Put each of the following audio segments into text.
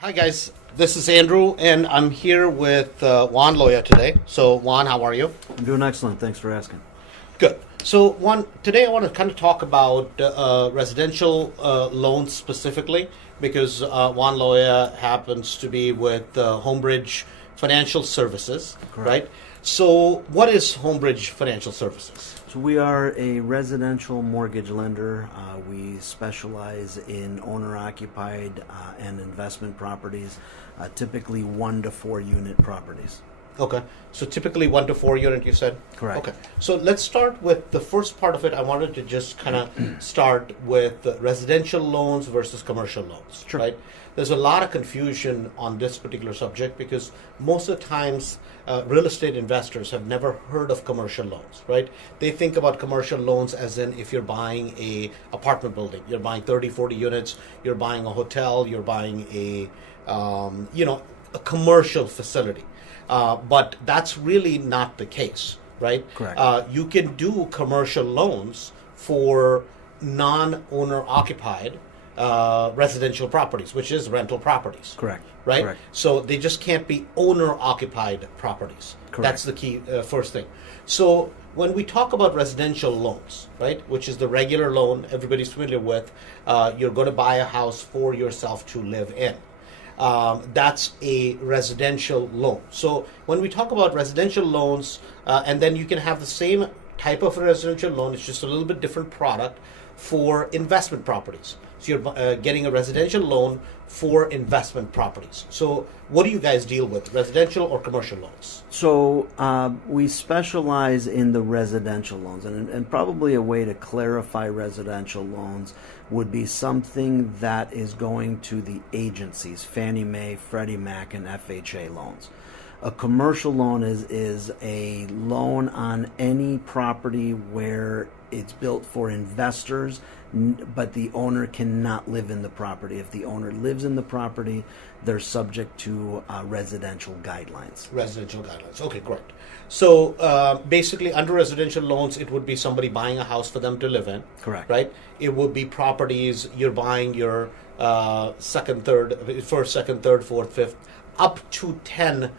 Hi guys, this is Andrew, and I'm here with Juan Loya today. So Juan, how are you? I'm doing excellent. Thanks for asking. Good. So Juan, today I want to kind of talk about residential loans specifically because Juan Loya happens to be with HomeBridge Financial Services, Correct. right? So what is HomeBridge Financial Services? So we are a residential mortgage lender. We specialize in owner-occupied and investment properties, typically 1 to 4 unit properties. Okay, so typically 1 to 4 unit, you said? Correct. Okay, so let's start with the first part of it. I wanted to just kind of start with residential loans versus commercial loans, Sure. right? There's a lot of confusion on this particular subject because most of the times real estate investors have never heard of commercial loans, right? They think about commercial loans as in if you're buying a apartment building, you're buying 30, 40 units, you're buying a hotel, you're buying a commercial facility. But that's really not the case, right? Correct. You can do commercial loans for non-owner occupied residential properties, which is rental properties. Correct. Right? Correct. So they just can't be owner occupied properties. Correct. That's the key first thing. So when we talk about residential loans, right, which is the regular loan everybody's familiar with, you're going to buy a house for yourself to live in. That's a residential loan. So when we talk about residential loans, and then you can have the same type of residential loan, it's just a little bit different product for investment properties. So you're getting a residential loan for investment properties. So what do you guys deal with, residential or commercial loans? So we specialize in the residential loans, and probably a way to clarify residential loans would be something that is going to the agencies, Fannie Mae, Freddie Mac, and FHA loans. A commercial loan is a loan on any property where it's built for investors, but the owner cannot live in the property. If the owner lives in the property, they're subject to residential guidelines. Residential guidelines. Okay, correct. So basically, under residential loans, it would be somebody buying a house for them to live in. Correct. Right? It would be properties you're buying your first, second, third, fourth, fifth, up to 10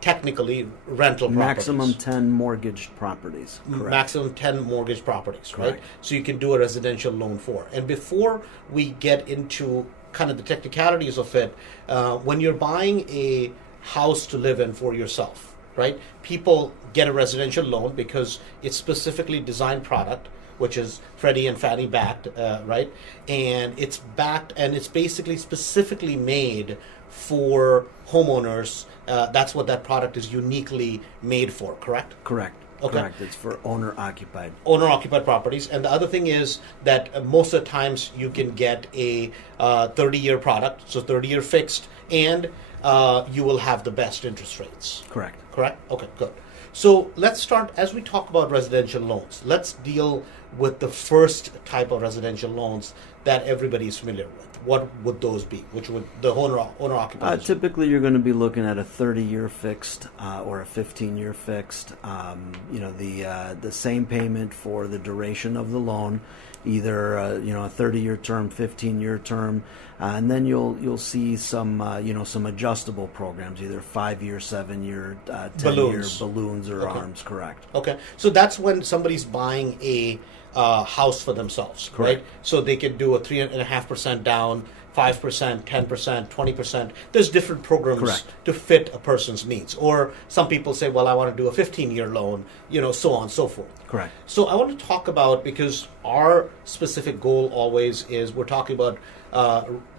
technically rental properties. Maximum 10 mortgaged properties. Correct. Maximum 10 mortgage properties, right? Correct. So you can do a residential loan for. And before we get into kind of the technicalities of it, when you're buying a house to live in for yourself, right? People get a residential loan because it's specifically designed product, which is Freddie and Fannie backed, right? And it's backed and it's basically specifically made for homeowners. That's what that product is uniquely made for, correct? Correct. Okay. Correct. It's for owner-occupied. Owner-occupied properties. And the other thing is that most of the times you can get a 30-year product, so 30-year fixed, and you will have the best interest rates. Correct. Correct? Okay, good. So let's start, as we talk about residential loans, let's deal with the first type of residential loans that everybody is familiar with. What would those be? Which would the owner-occupied? Typically, you're going to be looking at a 30-year fixed or a 15-year fixed. The same payment for the duration of the loan, either a 30-year term, 15-year term, and then you'll see some some adjustable programs, either 5-year, 7-year, 10-year balloons or Okay. ARMs. Correct. Okay, so that's when somebody's buying a house for themselves, Correct. right? So they could do a 3.5% down, 5%, 10%, 20%. There's different programs Correct. to fit a person's needs. Or some people say, well, I want to do a 15-year loan, so on and so forth. Correct. So I want to talk about, because our specific goal always is we're talking about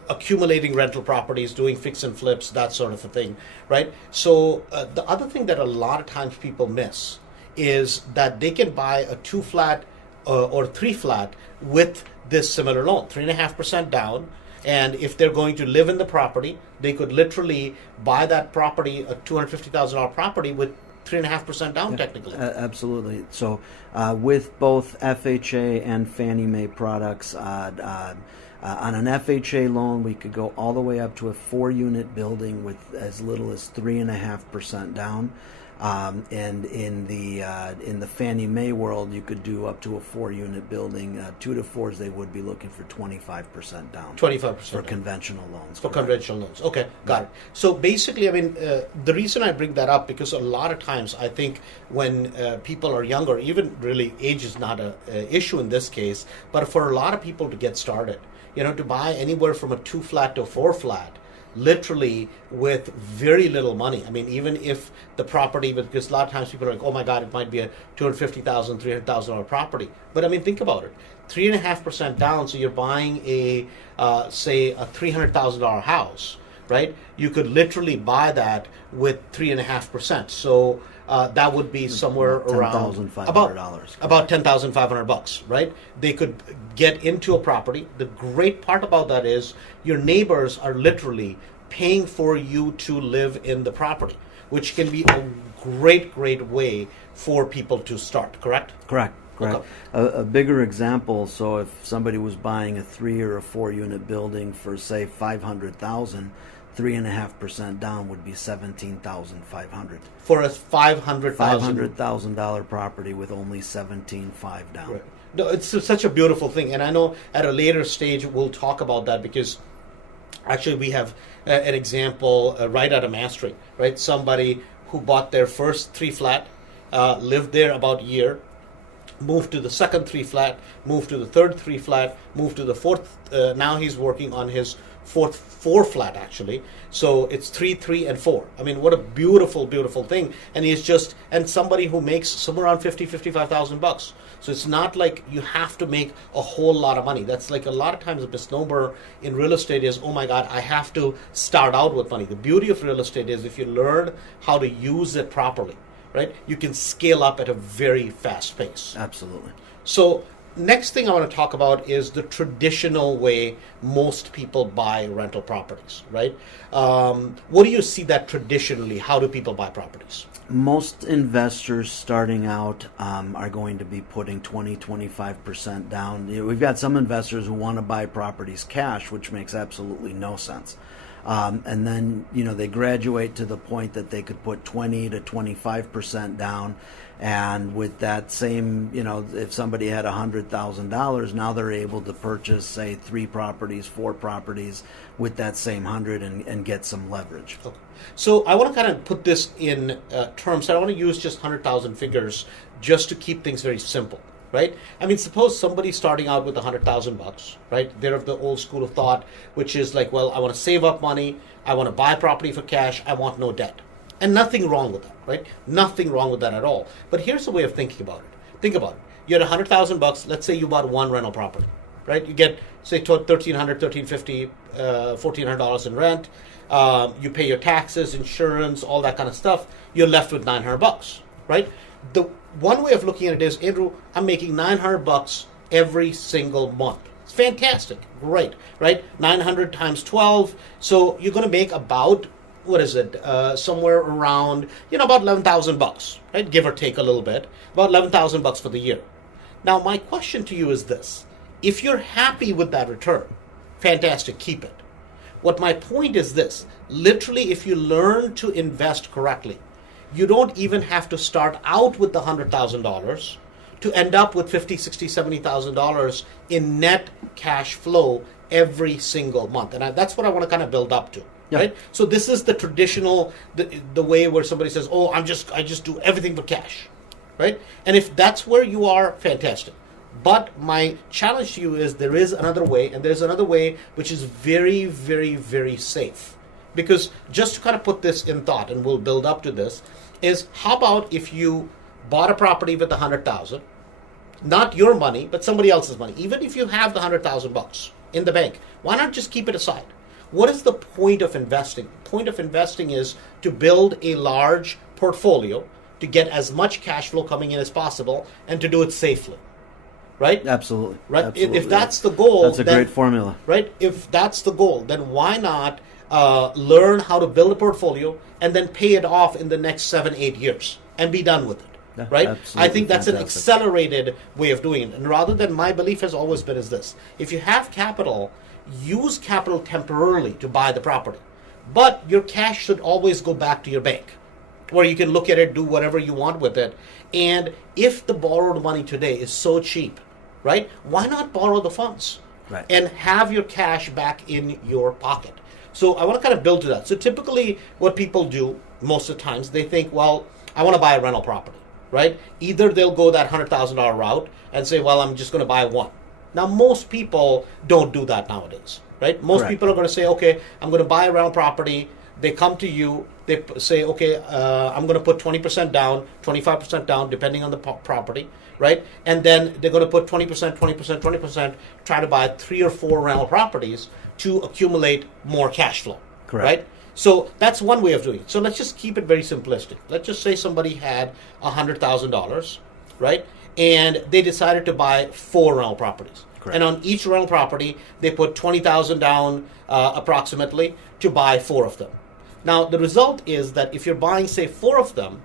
accumulating rental properties, doing fix and flips, that sort of a thing, right? So the other thing that a lot of times people miss is that they can buy a 2-flat or 3-flat with this similar loan, 3.5% down. And if they're going to live in the property, they could literally buy that property, a $250,000 property, with 3.5% down, technically. Absolutely. So with both FHA and Fannie Mae products, on an FHA loan, we could go all the way up to a 4-unit building with as little as 3.5% down. And in the Fannie Mae world, you could do up to a 4-unit building. 2 to 4s, they would be looking for 25% down. 25% for conventional loans. For conventional loans. Okay, got it. So basically, I mean, the reason I bring that up, because a lot of times I think when people are younger, even really age is not a issue in this case, but for a lot of people to get started, to buy anywhere from a 2-flat to a 4-flat, literally with very little money. I mean, even if the property, because a lot of times people are like, oh my God, it might be a $250,000, $300,000 property. But I mean, think about it. 3.5% down, so you're buying say a $300,000 house, right? You could literally buy that with 3.5%. So that would be somewhere around about $10,500, right? They could get into a property. The great part about that is your neighbors are literally paying for you to live in the property, which can be a great way for people to start. Correct? Correct. Okay. A bigger example. So if somebody was buying a 3 or a 4-unit building for say 500,000. 3.5% down would be $17,500 for a $500,000 property with only 17.5 down. Right. No, it's such a beautiful thing, and I know at a later stage we'll talk about that, because actually we have an example right out of Mastering, right? Somebody who bought their first 3-flat, lived there about a year, moved to the second 3-flat, moved to the third 3-flat, moved to the fourth. Now he's working on his fourth 4-flat actually. So it's 3, 3, and 4. I mean, what a beautiful thing. And he's and somebody who makes somewhere around $55,000. So it's not like you have to make a whole lot of money. That's like a lot of times a misnomer in real estate is, oh my God, I have to start out with money. The beauty of real estate is if you learn how to use it properly, right, you can scale up at a very fast pace. Absolutely. So next thing I want to talk about is the traditional way most people buy rental properties, right? What do you see that traditionally? How do people buy properties? Most investors starting out are going to be putting 20-25% down. We've got some investors who want to buy properties cash, which makes absolutely no sense. And then, they graduate to the point that they could put 20 to 25% down. And with that same, if somebody had $100,000, now they're able to purchase, say, 3 properties, 4 properties with that same 100 and get some leverage. Okay. So I want to kind of put this in terms. I don't want to use just 100,000 figures just to keep things very simple. Right? I mean, suppose somebody's starting out with $100,000, right? They're of the old school of thought, which is like, well, I want to save up money, I want to buy property for cash, I want no debt. And nothing wrong with that, right? Nothing wrong with that at all. But here's the way of thinking about it. Think about it. You had $100,000, let's say you bought one rental property, right? You get, say, $1,300, $1,350, $1,400 in rent. You pay your taxes, insurance, all that kind of stuff. You're left with $900, right? The one way of looking at it is, Andrew, I'm making $900 every single month. It's fantastic, great, right? 900 times 12, so you're going to make about, somewhere around, about $11,000, right? Give or take a little bit, about $11,000 for the year. Now, my question to you is this: if you're happy with that return, fantastic, keep it. What my point is this: literally, if you learn to invest correctly, you don't even have to start out with the $100,000 to end up with $50,000, $60,000, $70,000 in net cash flow every single month. And that's what I want to kind of build up to, right? So this is the traditional, the way where somebody says, oh, I just do everything for cash, right? And if that's where you are, fantastic. But my challenge to you is there is another way, and there's another way which is very, very, very safe. Because just to kind of put this in thought, and we'll build up to this, is how about if you bought a property with $100,000, not your money, but somebody else's money. Even if you have the $100,000 in the bank, why not just keep it aside? What is the point of investing? The point of investing is to build a large portfolio, to get as much cash flow coming in as possible, and to do it safely. Right? Absolutely. Right? Absolutely. If that's the goal, that's a great formula. Right? If that's the goal, then why not learn how to build a portfolio and then pay it off in the next 7-8 years and be done with it? Yeah, right? absolutely. I think that's fantastic. an accelerated way of doing it. And rather than, my belief has always been is this: if you have capital, use capital temporarily to buy the property. But your cash should always go back to your bank. where you can look at it, do whatever you want with it. And if the borrowed money today is so cheap, right, why not borrow the funds? Right. And have your cash back in your pocket. So I want to kind of build to that. So typically what people do most of the times, they think, well, I want to buy a rental property, right? Either they'll go that $100,000 route and say, well, I'm just going to buy one. Now, most people don't do that nowadays, right? Most Correct. people are going to say, okay, I'm going to buy a rental property. They come to you, they say, okay, I'm going to put 20% down, 25% down, depending on the property, right? And then they're going to put 20%, 20%, 20%, try to buy 3 or 4 rental properties to accumulate more cash flow, Correct. right? So that's one way of doing it. So let's just keep it very simplistic. Let's just say somebody had $100,000, right? And they decided to buy 4 rental properties. Correct. And on each rental property, they put $20,000 down approximately to buy 4 of them. Now, the result is that if you're buying, say, 4 of them,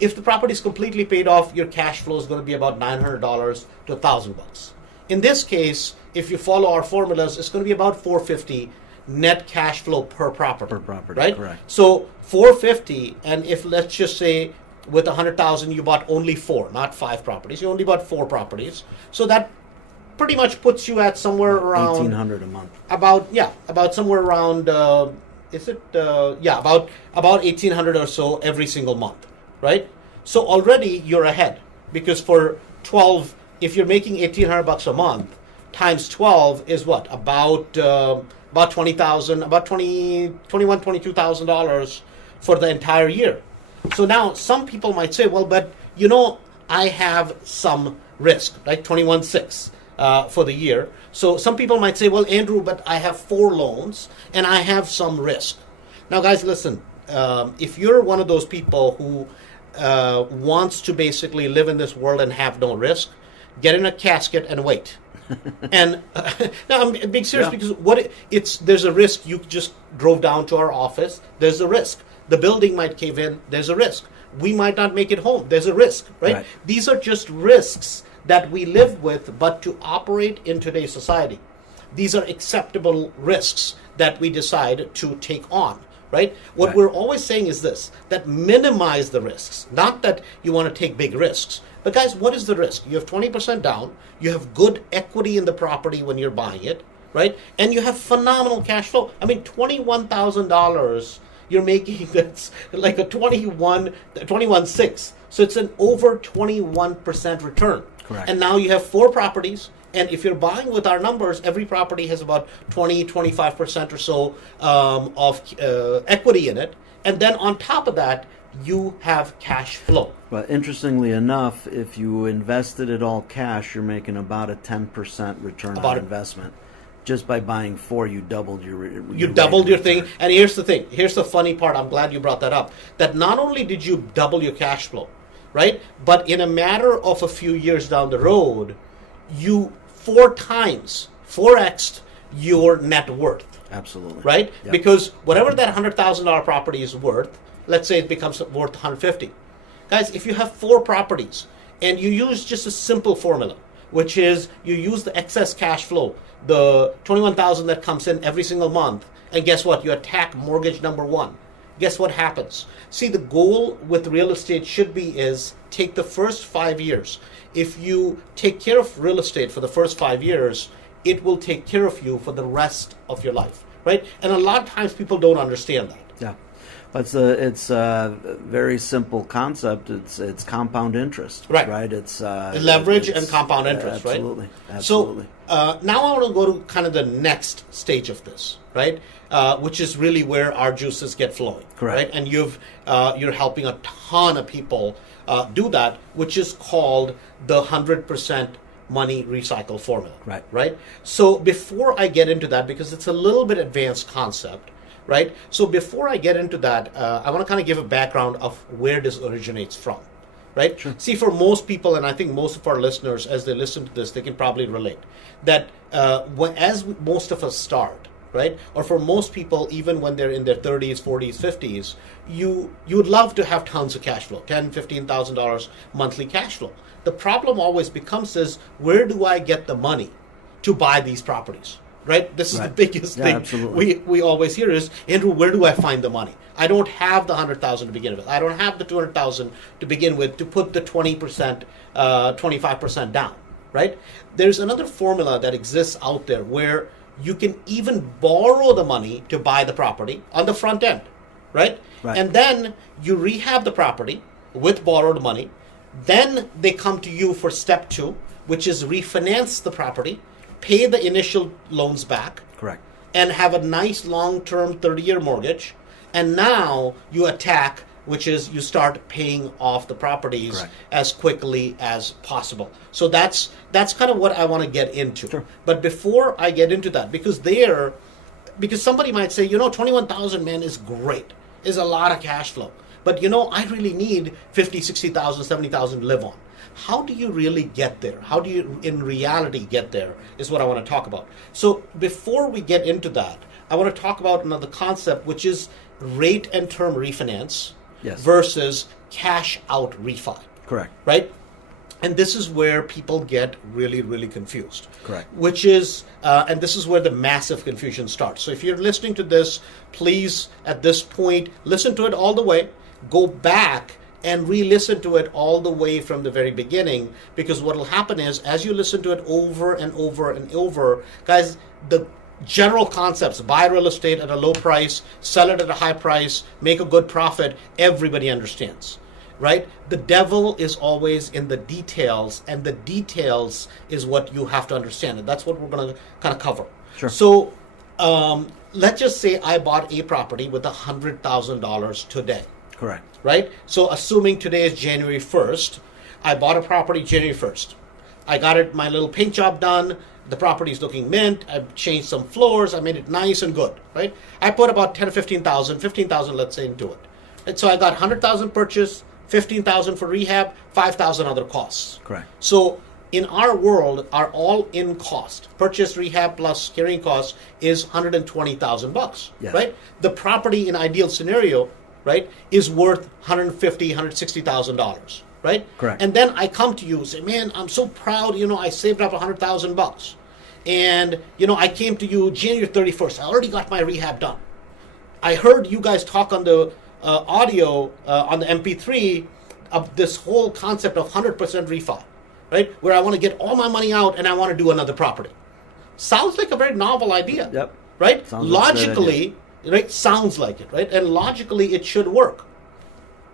if the property is completely paid off, your cash flow is going to be about $900 to $1,000. In this case, if you follow our formulas, it's going to be about $450 net cash flow per property. Per property, right? correct. So $450, and if let's just say with $100,000 you bought only 4, not 5 properties, you only bought 4 properties. So that pretty much puts you at somewhere around $1,800 a month. About somewhere around about $1,800 or so every single month, right? So already you're ahead, because for 12, if you're making $1,800 a month times 12 is what, about $20,000, about $22,000 for the entire year. So now some people might say, well, but I have some risk, right? 21.6 for the year. So some people might say, well, Andrew, but I have 4 loans and I have some risk. Now, guys, listen. If you're one of those people who wants to basically live in this world and have no risk, get in a casket and wait. And now I'm being serious, because there's a risk. You just drove down to our office. There's a risk. The building might cave in. There's a risk. We might not make it home. There's a risk, right? These are just risks that we live with, but to operate in today's society, these are acceptable risks that we decide to take on, right? What we're always saying is this, that minimize the risks, not that you want to take big risks. But guys, what is the risk? You have 20% down, you have good equity in the property when you're buying it, right? And you have phenomenal cash flow. I mean, $21,000 you're making, that's like a 21.6. So it's an over 21% return. Correct. And now you have 4 properties. And if you're buying with our numbers, every property has about 25% or so of equity in it. And then on top of that, you have cash flow. But interestingly enough, if you invested it all cash, you're making about a 10% return on investment. Just by buying 4, you doubled your thing. And here's the thing. Here's the funny part. I'm glad you brought that up. That not only did you double your cash flow, right? But in a matter of a few years down the road, you 4x'd your net worth. Absolutely. Right? Yep. Because whatever that $100,000 property is worth, let's say it becomes worth $150,000. Guys, if you have 4 properties and you use just a simple formula, which is you use the excess cash flow, the $21,000 that comes in every single month, and guess what? You attack mortgage number 1. Guess what happens? See, the goal with real estate should be is take the first 5 years. If you take care of real estate for the first 5 years, it will take care of you for the rest of your life, right? And a lot of times people don't understand that. Yeah. It's a very simple concept. It's compound interest, right? It's leverage and compound interest, absolutely, right? Absolutely. So now I want to go to kind of the next stage of this, right? Which is really where our juices get flowing, correct? Right? And you're helping a ton of people do that, which is called the 100% money recycle formula, right? Right. So before I get into that, because it's a little bit advanced concept. Right. So before I get into that, I want to kind of give a background of where this originates from. Right. Sure. See, for most people, and I think most of our listeners, as they listen to this, they can probably relate that as most of us start, right, or for most people, even when they're in their 30s, 40s, 50s, you would love to have tons of cash flow, $10,000, $15,000 monthly cash flow. The problem always becomes is, where do I get the money to buy these properties? right? This is the Right. biggest Yeah, thing absolutely. we always hear is, Andrew, where do I find the money? I don't have the 100,000 to begin with. I don't have the 200,000 to begin with to put the 20%, 25% down, right? There's another formula that exists out there where you can even borrow the money to buy the property on the front end, right? Right. And then you rehab the property with borrowed money. Then they come to you for step 2, which is refinance the property, pay the initial loans back, Correct. and have a nice long-term 30-year mortgage. And now you attack, which is you start paying off the properties Correct. as quickly as possible. So that's kind of what I want to get into. Sure. But before I get into that, because somebody might say, 21,000, man, is great, is a lot of cash flow. But I really need 50, 60,000, 70,000 to live on. How do you really get there? How do you in reality get there is what I want to talk about. So before we get into that, I want to talk about another concept, which is rate and term refinance Yes. versus cash out refi, Correct. right? And this is where people get really, really confused. Correct. Which is, and this is where the massive confusion starts. So if you're listening to this, please, at this point, listen to it all the way. Go back and re-listen to it all the way from the very beginning, because what will happen is, as you listen to it over and over and over, guys, the general concepts, buy real estate at a low price, sell it at a high price, make a good profit, everybody understands, right? The devil is always in the details, and the details is what you have to understand, and that's what we're going to kind of cover. Sure. So let's just say I bought a property with $100,000 today. Correct. Right? So assuming today is January 1st, I bought a property January 1st. I got it, my little paint job done. The property is looking mint. I've changed some floors. I made it nice and good, right? I put about 10 or 15,000, let's say, into it. And so I got 100,000 purchase, 15,000 for rehab, 5,000 other costs. Correct. So in our world, our all-in cost, purchase, rehab plus carrying costs, is $120,000, Yes. right? The property in ideal scenario, right, is worth $150,000, $160,000, right? Correct. And then I come to you and say, man, I'm so proud, I saved up $100,000. And, I came to you January 31st. I already got my rehab done. I heard you guys talk on the audio, on the MP3, of this whole concept of 100% refi, right? Where I want to get all my money out and I want to do another property. Sounds like a very novel idea. Yep. Right? Sounds like a great Logically, right? Sounds like it, right? And logically, it should work.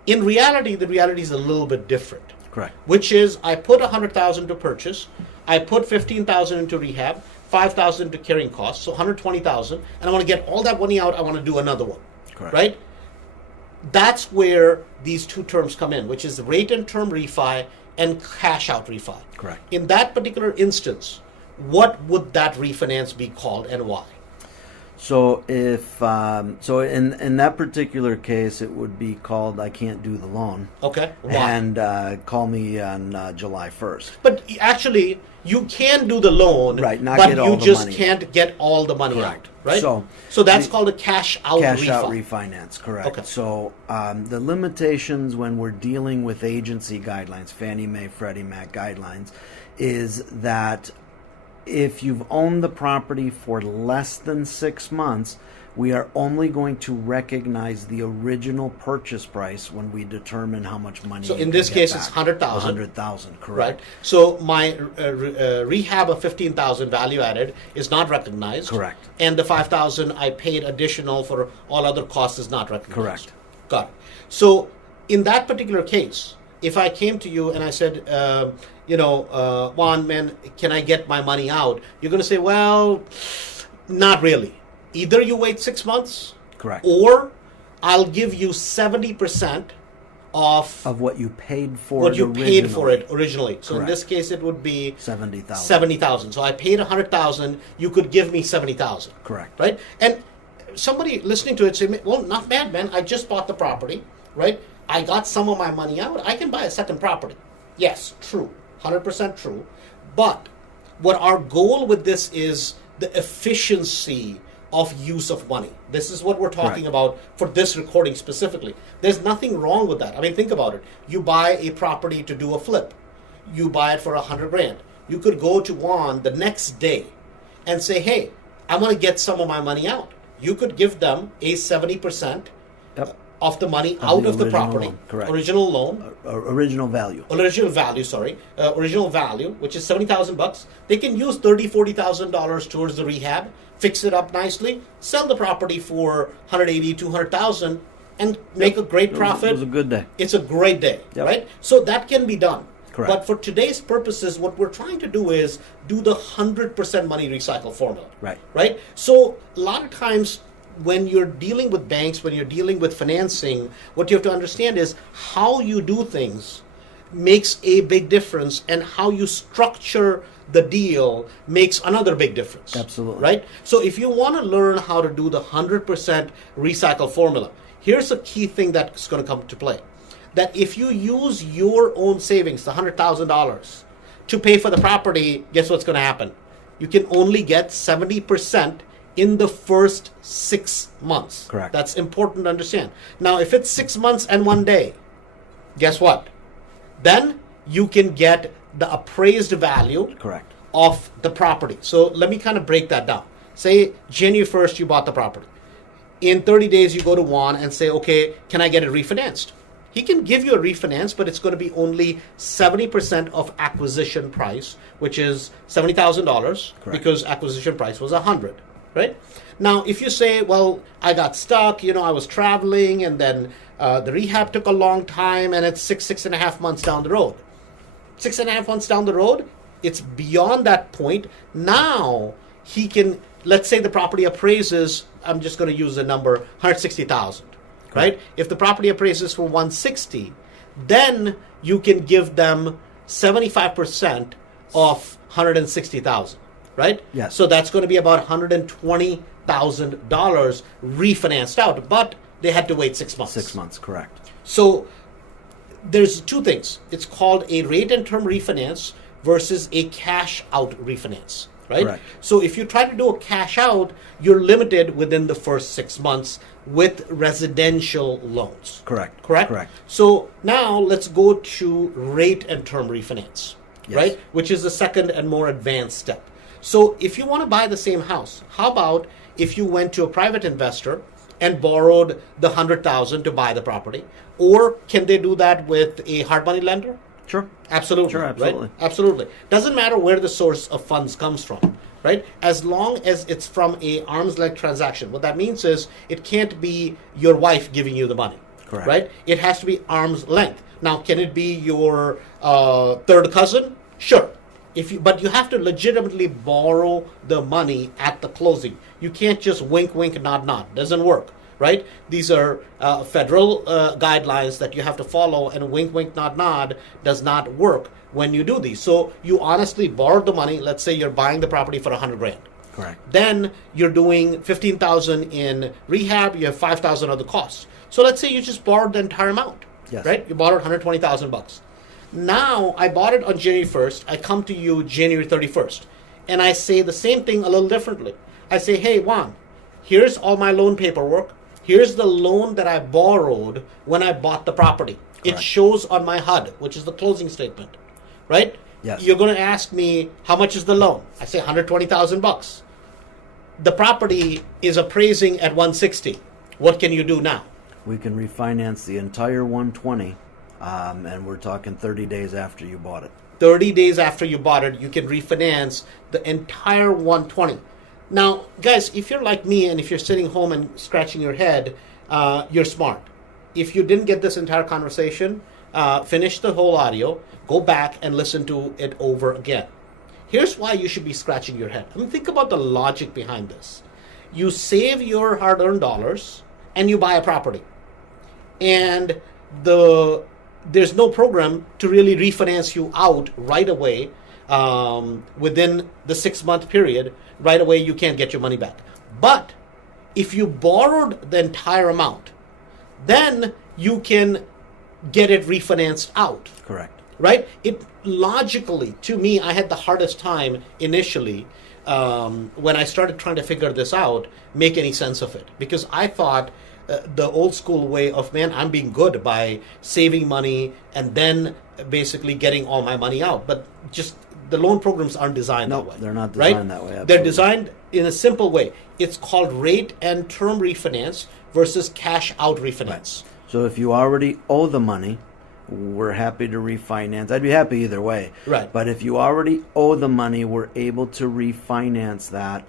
In reality, the reality is a little bit different. Correct. Which is, I put 100,000 to purchase, I put 15,000 into rehab, 5,000 to carrying costs, so 120,000, and I want to get all that money out. I want to do another one. Correct. Right? That's where these two terms come in, which is rate and term refi and cash out refi. Correct. In that particular instance, what would that refinance be called and why? So if in that particular case, it would be called I can't do the loan. Okay. Why? And call me on July 1st. But actually, you can do the loan, Right, not but get all you the just money. can't get all the money Correct. out, right? So that's called a cash out Cash refi. out refinance, correct. Okay. So the limitations when we're dealing with agency guidelines, Fannie Mae, Freddie Mac guidelines, is that if you've owned the property for less than 6 months, we are only going to recognize the original purchase price when we determine how much money. So you in can this get case, back. it's 100,000. 100,000, Right. correct. So my rehab of 15,000 value added is not recognized. Correct. And the 5,000 I paid additional for all other costs is not recognized. Correct. Got it. So in that particular case, if I came to you and I said, Juan, man, can I get my money out? You're going to say, well, not really. Either you wait 6 months, Correct. or I'll give you 70% of Of what you paid for what it you paid for originally. it originally. So in Correct. this case, it would be 70,000. 70,000. So I paid 100,000. You could give me 70,000. Correct. Right? And somebody listening to it say, well, not bad, man. I just bought the property, right? I got some of my money out. I can buy a second property. Yes, true. 100% true. But what our goal with this is the efficiency of use of money. This is what we're talking Correct. about for this recording specifically. There's nothing wrong with that. I mean, think about it. You buy a property to do a flip. You buy it for $100,000. You could go to Juan the next day and say, hey, I want to get some of my money out. You could give them a 70% Yep. of the money out of the original property. loan, correct. Original loan. Original value. Original value, which is $70,000. They can use $30,000-$40,000 towards the rehab, fix it up nicely, sell the property for $180,000-$200,000, and make a great profit. It was a good day. It's a great day, Yep. right? So that can be done. Correct. But for today's purposes, what we're trying to do is do the 100% money recycle formula. Right. Right? So a lot of times when you're dealing with banks, when you're dealing with financing, what you have to understand is how you do things makes a big difference, and how you structure the deal makes another big difference. Absolutely. Right? So if you want to learn how to do the 100% recycle formula, here's a key thing that's going to come to play. That if you use your own savings, the $100,000, to pay for the property, guess what's going to happen? You can only get 70% in the first 6 months. Correct. That's important to understand. Now, if it's 6 months and 1 day, guess what? Then you can get the appraised value Correct. of the property. So let me kind of break that down. Say January 1st, you bought the property. In 30 days, you go to Juan and say, okay, can I get it refinanced? He can give you a refinance, but it's going to be only 70% of acquisition price, which is $70,000, Correct. because acquisition price was $100,000, right? Now, if you say, well, I got stuck, I was traveling, and then the rehab took a long time, and it's 6.5 months down the road. 6.5 months down the road, it's beyond that point. Now, he can, let's say the property appraises, I'm just going to use the number, 160,000. Right? If the property appraises for 160, then you can give them 75% of 160,000, right? Yes. So that's going to be about $120,000 refinanced out, but they had to wait 6 months. 6 months, correct. So there's two things. It's called a rate and term refinance versus a cash out refinance, right? Correct. So if you try to do a cash out, you're limited within the first 6 months with residential loans. Correct. Correct? Correct. So now let's go to rate and term refinance, Yes. right? Which is the second and more advanced step. So if you want to buy the same house, how about if you went to a private investor and borrowed the $100,000 to buy the property? Or can they do that with a hard money lender? Sure. Absolutely. Sure, absolutely. Right? Absolutely. Doesn't matter where the source of funds comes from, right? As long as it's from a arm's length transaction. What that means is it can't be your wife giving you the money. Correct. Right? It has to be arm's length. Now, can it be your third cousin? Sure. But you have to legitimately borrow the money at the closing. You can't just wink, wink, nod, nod. Doesn't work. Right? These are federal guidelines that you have to follow, and wink, wink, nod, nod does not work when you do these. So you honestly borrowed the money. Let's say you're buying the property for $100,000. Correct. Then you're doing $15,000 in rehab. You have $5,000 of the costs. So let's say you just borrowed the entire amount. Yes. Right? You borrowed $120,000. Now I bought it on January 1st. I come to you January 31st, and I say the same thing a little differently. I say, hey, Juan, here's all my loan paperwork. Here's the loan that I borrowed when I bought the property. It Correct. shows on my HUD, which is the closing statement, right? Yes. You're going to ask me, how much is the loan? I say $120,000. The property is appraising at 160. What can you do now? We can refinance the entire 120, and we're talking 30 days after you bought it. 30 days after you bought it, you can refinance the entire 120. Now, guys, if you're like me and if you're sitting home and scratching your head, you're smart. If you didn't get this entire conversation, finish the whole audio, go back and listen to it over again. Here's why you should be scratching your head. I mean, think about the logic behind this. You save your hard-earned dollars and you buy a property. And there's no program to really refinance you out right away within the 6 month period. Right away, you can't get your money back. But if you borrowed the entire amount, then you can get it refinanced out. Correct. Right? It logically, to me, I had the hardest time initially when I started trying to figure this out, make any sense of it. Because I thought the old school way of, man, I'm being good by saving money and then basically getting all my money out. But just the loan programs aren't designed that way. They're not right? designed that way. They're Absolutely. designed in a simple way. It's called rate and term refinance versus cash out refinance. So if you already owe the money, we're happy to refinance. I'd be happy either way. Right. But if you already owe the money, we're able to refinance that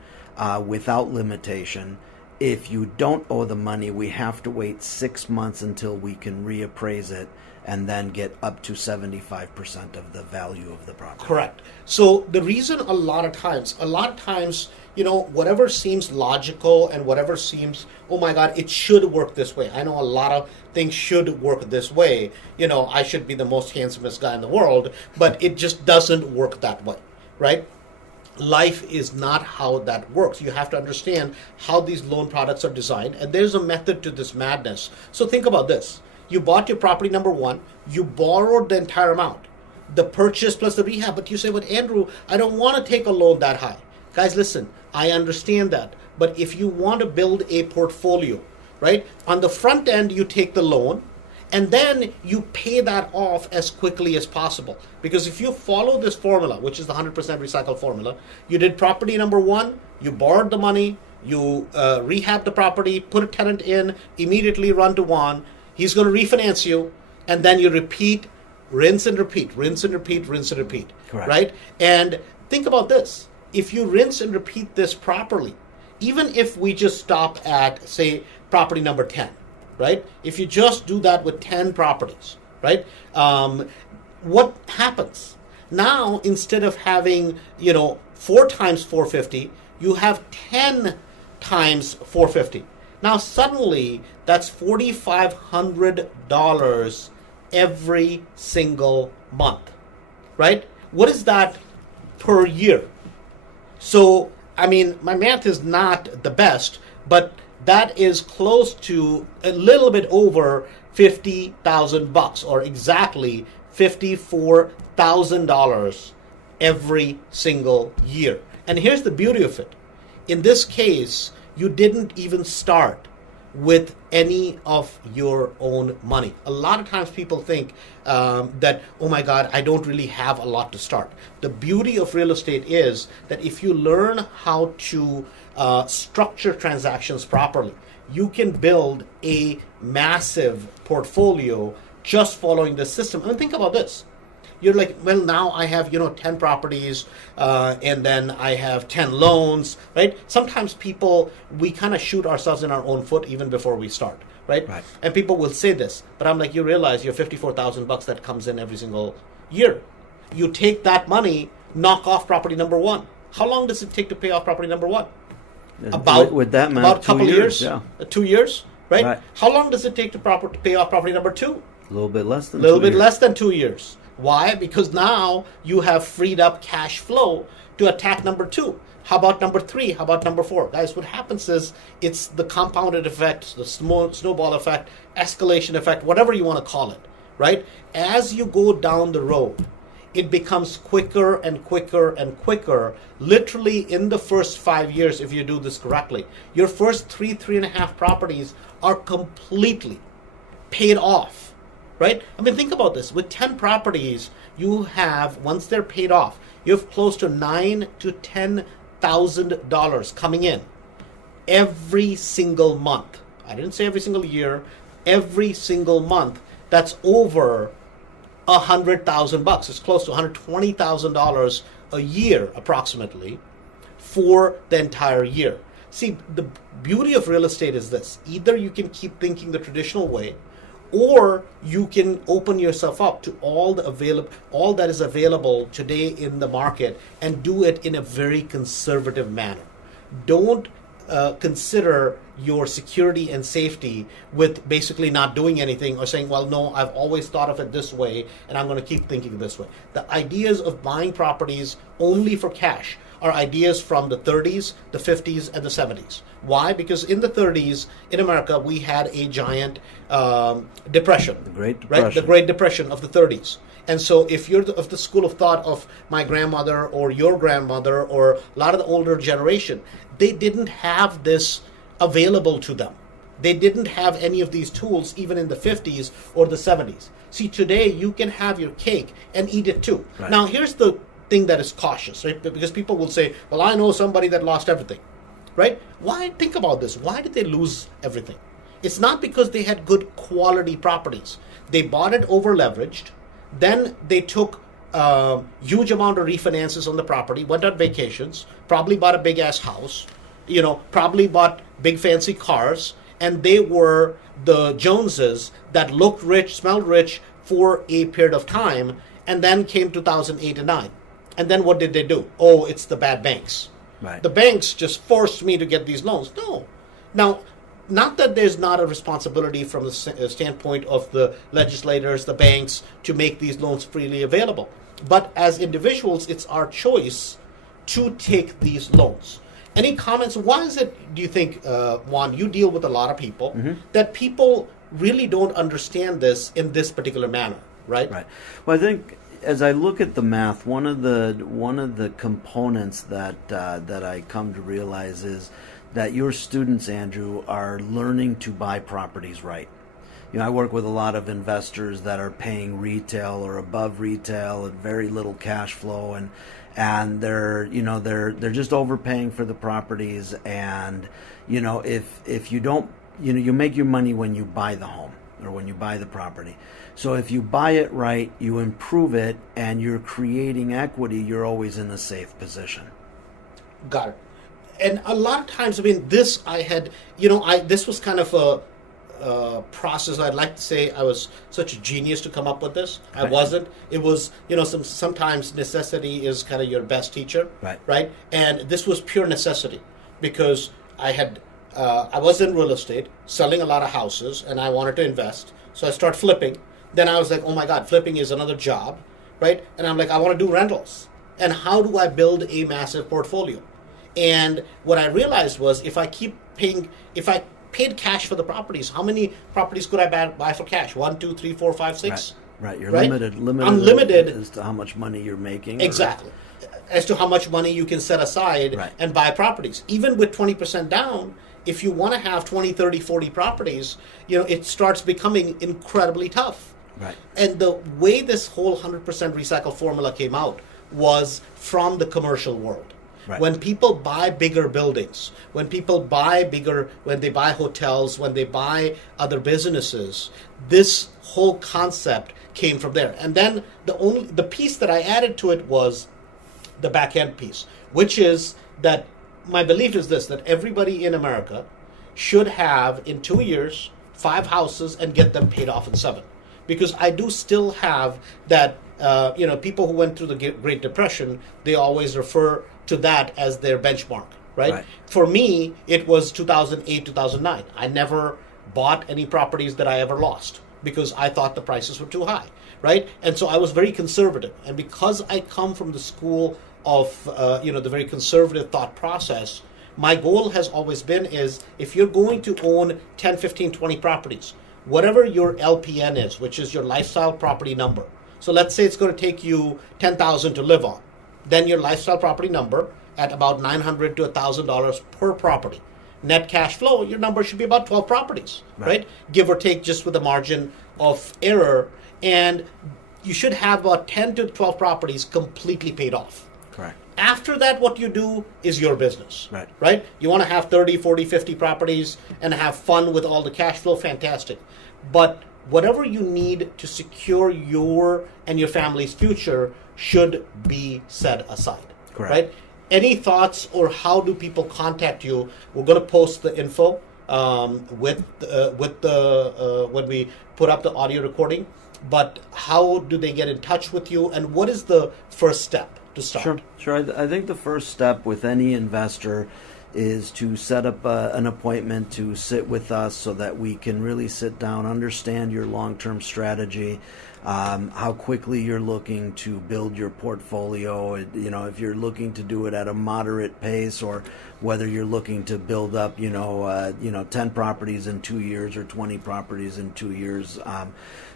without limitation. If you don't owe the money, we have to wait 6 months until we can reappraise it and then get up to 75% of the value of the property. Correct. So the reason a lot of times, whatever seems logical and whatever seems, oh my God, it should work this way. I know a lot of things should work this way. I should be the most handsomest guy in the world, but it just doesn't work that way, right? Life is not how that works. You have to understand how these loan products are designed, and there's a method to this madness. So think about this. You bought your property number one, you borrowed the entire amount, the purchase plus the rehab, but you say, but Andrew, I don't want to take a loan that high. Guys, listen, I understand that, but if you want to build a portfolio, right, on the front end, you take the loan, and then you pay that off as quickly as possible. Because if you follow this formula, which is the 100% recycled formula, you did property number one, you borrowed the money, you rehab the property, put a tenant in, immediately run to Juan, he's going to refinance you, and then you repeat, rinse and repeat, rinse and repeat, rinse and repeat. Correct. Right? And think about this. If you rinse and repeat this properly, even if we just stop at, say, property number 10, right? If you just do that with 10 properties, right? What happens? Now, instead of having, 4 times 450, you have 10 times 450. Now, suddenly, that's $4,500 every single month, right? What is that per year? So, my math is not the best, but that is close to a little bit over $50,000, or exactly $54,000 every single year. And here's the beauty of it. In this case, you didn't even start with any of your own money. A lot of times people think that, oh my God, I don't really have a lot to start. The beauty of real estate is that if you learn how to structure transactions properly, you can build a massive portfolio just following the system. Think about this. You're like, well, now I have 10 properties, and then I have 10 loans, right? Sometimes we kind of shoot ourselves in our own foot even before we start, right? And people will say this, but I'm like, you realize you're $54,000 that comes in every single year. You take that money, knock off property number one. How long does it take to pay off property number one? With that math, about a couple 2 years. years, Yeah. 2 years, right? How long does it take to pay off property number two? A little bit less than a little 2 bit years. less than 2 years. Why? Because now you have freed up cash flow to attack number two. How about number three? How about number four? Guys, what happens is it's the compounded effect, the snowball effect, escalation effect, whatever you want to call it, right? As you go down the road, it becomes quicker and quicker and quicker. Literally in the first 5 years, if you do this correctly, your first 3.5 properties are completely paid off. Right? Think about this. With 10 properties, you have, once they're paid off, you have close to $9,000 to $10,000 coming in every single month. I didn't say every single year, every single month. That's over $100,000. It's close to $120,000 a year, approximately, for the entire year. See, the beauty of real estate is this. Either you can keep thinking the traditional way, or you can open yourself up to all that is available today in the market and do it in a very conservative manner. Don't consider your security and safety with basically not doing anything or saying, well, no, I've always thought of it this way and I'm going to keep thinking this way. The ideas of buying properties only for cash are ideas from the 30s, the 50s, and the 70s. Why? Because in the 30s, in America, we had a giant depression. The Great Depression. Right? The Great Depression of the 30s. And so if you're of the school of thought of my grandmother or your grandmother or a lot of the older generation, they didn't have this available to them. They didn't have any of these tools even in the 50s or the 70s. See, today you can have your cake and eat it too. Right. Now, here's the thing that is cautious, right? Because people will say, well, I know somebody that lost everything, right? Why? Think about this. Why did they lose everything? It's not because they had good quality properties. They bought it over leveraged. Then they took huge amount of refinances on the property, went on vacations, probably bought a big ass house, probably bought big fancy cars, and they were the Joneses that looked rich, smelled rich for a period of time, and then came 2008 and 9. And then what did they do? Oh, it's the bad banks. Right. The banks just forced me to get these loans. No. Now, not that there's not a responsibility from the standpoint of the legislators, the banks, to make these loans freely available. But as individuals, it's our choice to take these loans. Any comments? Why is it, do you think, Juan, you deal with a lot of people, that people really don't understand this in this particular manner, right? Right. Well, I think as I look at the math, one of the components that I come to realize is that your students, Andrew, are learning to buy properties right. I work with a lot of investors that are paying retail or above retail and very little cash flow, and they're just overpaying for the properties. And if you don't, you make your money when you buy the home or when you buy the property. So if you buy it right, you improve it, and you're creating equity, you're always in a safe position. Got it. And a lot of times, this was kind of a process. I'd like to say I was such a genius to come up with this. I wasn't. It was, sometimes necessity is kind of your best teacher, right? And this was pure necessity because I was in real estate, selling a lot of houses, and I wanted to invest. So I started flipping. Then I was like, oh my God, flipping is another job, right? And I'm like, I want to do rentals. And how do I build a massive portfolio? And what I realized was if I paid cash for the properties, how many properties could I buy for cash? 1, 2, 3, 4, 5, 6? Right. You're right? limited Unlimited as to how much money you're making. Exactly. As to how much money you can set aside and buy properties. Even with 20% down, if you want to have 20, 30, 40 properties, it starts becoming incredibly tough. Right. And the way this whole 100% recycle formula came out was from the commercial world. Right. When people buy bigger buildings, when they buy hotels, when they buy other businesses, this whole concept came from there. And then the piece that I added to it was the back end piece, which is that my belief is this, that everybody in America should have in 2 years 5 houses and get them paid off in 7. Because I do still have that, people who went through the Great Depression, they always refer to that as their benchmark, right? For me, it was 2008, 2009. I never bought any properties that I ever lost because I thought the prices were too high, right? And so I was very conservative. And because I come from the school of, the very conservative thought process, my goal has always been is if you're going to own 10, 15, 20 properties, whatever your LPN is, which is your lifestyle property number. So let's say it's going to take you $10,000 to live on. Then your lifestyle property number at about $900 to $1,000 per property. Net cash flow, your number should be about 12 properties, right? Give or take just with a margin of error. And you should have about 10 to 12 properties completely paid off. Correct. After that, what you do is your business, right? You want to have 30, 40, 50 properties and have fun with all the cash flow, fantastic. But whatever you need to secure your and your family's future should be set aside, right? Any thoughts or how do people contact you? We're going to post the info when we put up the audio recording. But how do they get in touch with you, and what is the first step to start? Sure. I think the first step with any investor is to set up an appointment to sit with us so that we can really sit down, understand your long-term strategy, how quickly you're looking to build your portfolio, if you're looking to do it at a moderate pace or whether you're looking to build up, 10 properties in 2 years or 20 properties in 2 years.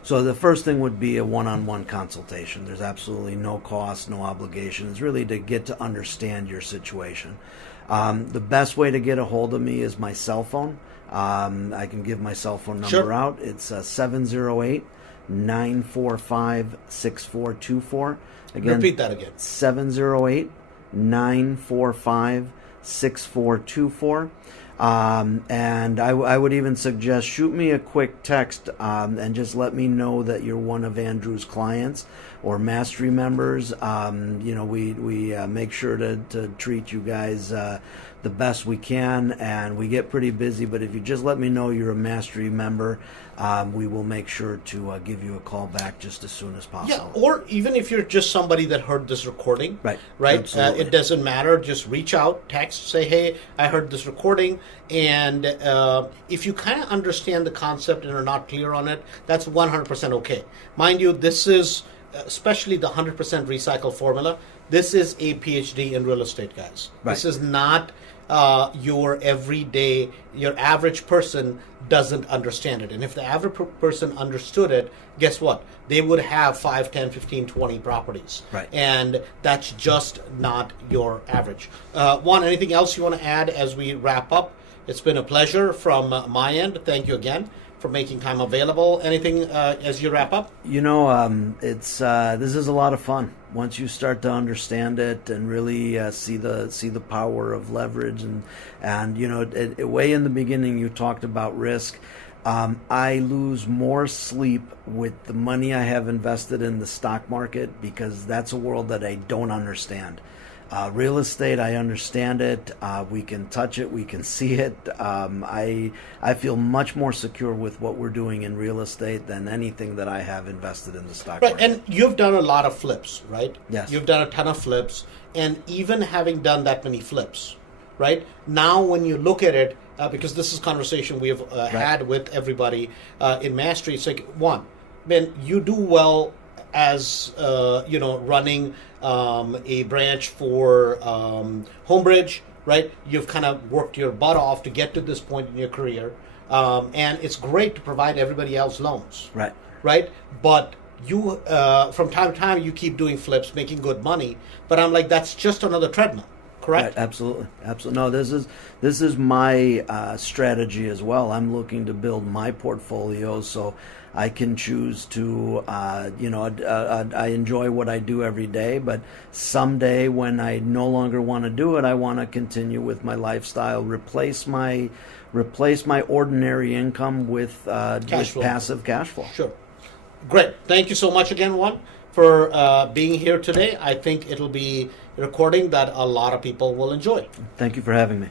So the first thing would be a one-on-one consultation. There's absolutely no cost, no obligation. It's really to get to understand your situation. The best way to get a hold of me is my cell phone. I can give my cell phone number out. It's 708 708-945-6424. Again, Repeat that again. 708-945-6424. And I would even suggest shoot me a quick text and just let me know that you're one of Andrew's clients or mastery members. We make sure to treat you guys the best we can, and we get pretty busy, but if you just let me know you're a mastery member, we will make sure to give you a call back just as soon as possible. Yeah, or even if you're just somebody that heard this recording, Right. It doesn't matter. Just reach out, text, say, hey, I heard this recording. And if you kind of understand the concept and are not clear on it, that's 100% okay. Mind you, this is, especially the 100% recycle formula, this is a PhD in real estate, guys. Right. This is not your everyday, your average person doesn't understand it. And if the average person understood it, guess what? They would have 5, 10, 15, 20 properties. Right. And that's just not your average. Juan, anything else you want to add as we wrap up? It's been a pleasure from my end. Thank you again for making time available. Anything as you wrap up? It's this is a lot of fun once you start to understand it and really see the power of leverage and way in the beginning you talked about risk. I lose more sleep with the money I have invested in the stock market because that's a world that I don't understand. Real estate, I understand it. We can touch it. We can see it. I feel much more secure with what we're doing in real estate than anything that I have invested in the stock market. And you've done a lot of flips, right? Yes. You've done a ton of flips. And even having done that many flips, right? Now when you look at it, because this is a conversation we have had with everybody in Mastery, it's like, one, man, you do well as running a branch for HomeBridge, right? You've kind of worked your butt off to get to this point in your career, and it's great to provide everybody else loans, right? But you, from time to time, you keep doing flips, making good money. But I'm like, that's just another treadmill. Correct? Right, absolutely. No, this is my strategy as well. I'm looking to build my portfolio so I can choose to, I enjoy what I do every day, but someday when I no longer want to do it, I want to continue with my lifestyle, replace my ordinary income with passive cash flow. Sure. Great. Thank you so much again, Juan, for being here today. I think it'll be a recording that a lot of people will enjoy. Thank you for having me.